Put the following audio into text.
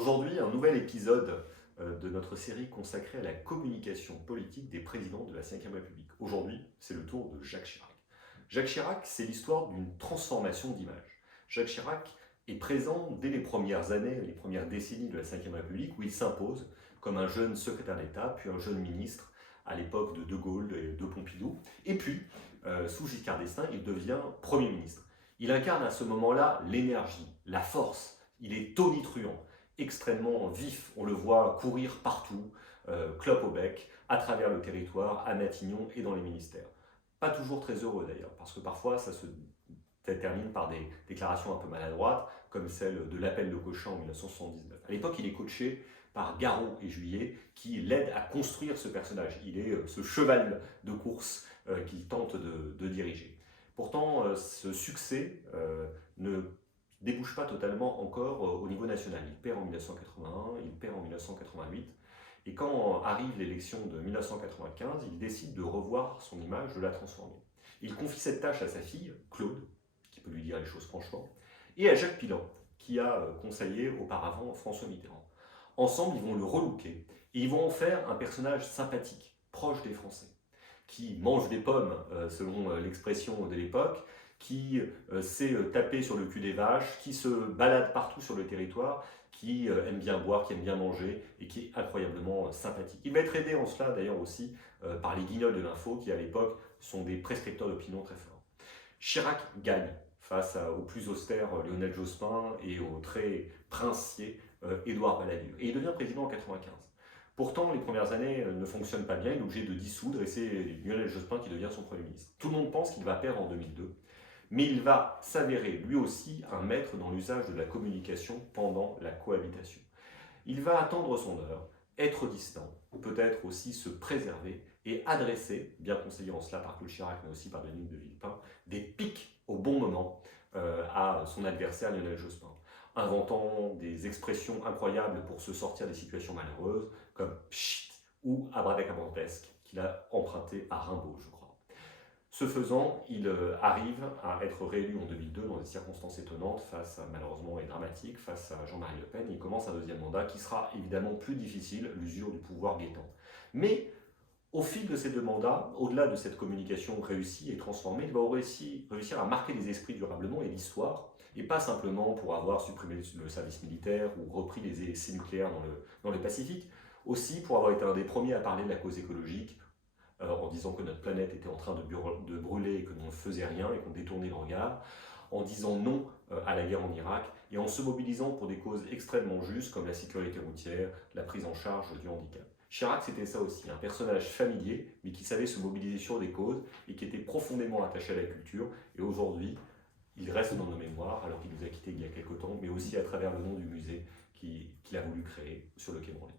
Aujourd'hui, un nouvel épisode de notre série consacrée à la communication politique des présidents de la Ve République. Aujourd'hui, c'est le tour de Jacques Chirac. Jacques Chirac, c'est l'histoire d'une transformation d'image. Jacques Chirac est présent dès les premières années, les premières décennies de la Ve République, où il s'impose comme un jeune secrétaire d'État, puis un jeune ministre à l'époque de De Gaulle et de Pompidou. Et puis, sous Giscard d'Estaing, il devient Premier ministre. Il incarne à ce moment-là l'énergie, la force. Il est tonitruant, extrêmement vif. On le voit courir partout, clope au bec, à travers le territoire, à Matignon et dans les ministères. Pas toujours très heureux d'ailleurs, parce que parfois ça se termine par des déclarations un peu maladroites, comme celle de l'appel de Cochin en 1979. À l'époque, il est coaché par Garot et Juillet, qui l'aident à construire ce personnage. Il est ce cheval de course qu'il tente de diriger. Pourtant, ce succès ne débouche pas totalement encore au niveau national. Il perd en 1981, il perd en 1988, et quand arrive l'élection de 1995, il décide de revoir son image, de la transformer. Il confie cette tâche à sa fille, Claude, qui peut lui dire les choses franchement, et à Jacques Pilan, qui a conseillé auparavant François Mitterrand. Ensemble, ils vont le relooker, et ils vont en faire un personnage sympathique, proche des Français, qui mange des pommes, selon l'expression de l'époque, qui sait taper sur le cul des vaches, qui se balade partout sur le territoire, qui aime bien boire, qui aime bien manger et qui est incroyablement sympathique. Il va être aidé en cela d'ailleurs aussi par les guignols de l'info qui à l'époque sont des prescripteurs d'opinion très forts. Chirac gagne face au plus austère Lionel Jospin et au très princier Édouard Balladur. Et il devient président en 1995. Pourtant, les premières années ne fonctionnent pas bien, il est obligé de dissoudre et c'est Lionel Jospin qui devient son Premier ministre. Tout le monde pense qu'il va perdre en 2002, mais il va s'avérer lui aussi un maître dans l'usage de la communication pendant la cohabitation. Il va attendre son heure, être distant, peut-être aussi se préserver et adresser, bien conseillé en cela par Claude Chirac mais aussi par Denis de Villepin, des pics au bon moment à son adversaire Lionel Jospin, inventant des expressions incroyables pour se sortir des situations malheureuses, comme pchit ou abracadabrantesque, qu'il a emprunté à Rimbaud, je crois. Ce faisant, il arrive à être réélu en 2002 dans des circonstances étonnantes, malheureusement et dramatiques, face à Jean-Marie Le Pen. Il commence un deuxième mandat qui sera évidemment plus difficile, l'usure du pouvoir guettant. Mais au fil de ces deux mandats, au-delà de cette communication réussie et transformée, il va réussir à marquer les esprits durablement et l'histoire, et pas simplement pour avoir supprimé le service militaire ou repris les essais nucléaires dans le Pacifique, aussi pour avoir été un des premiers à parler de la cause écologique, en disant que notre planète était en train de brûler et que l'on ne faisait rien et qu'on détournait le regard, en disant non à la guerre en Irak et en se mobilisant pour des causes extrêmement justes comme la sécurité routière, la prise en charge du handicap. Chirac, c'était ça aussi, un personnage familier, mais qui savait se mobiliser sur des causes et qui était profondément attaché à la culture. Et aujourd'hui, il reste dans nos mémoires, alors qu'il nous a quittés il y a quelque temps, mais aussi à travers le nom du musée qu'il a voulu créer sur le Quai Branly.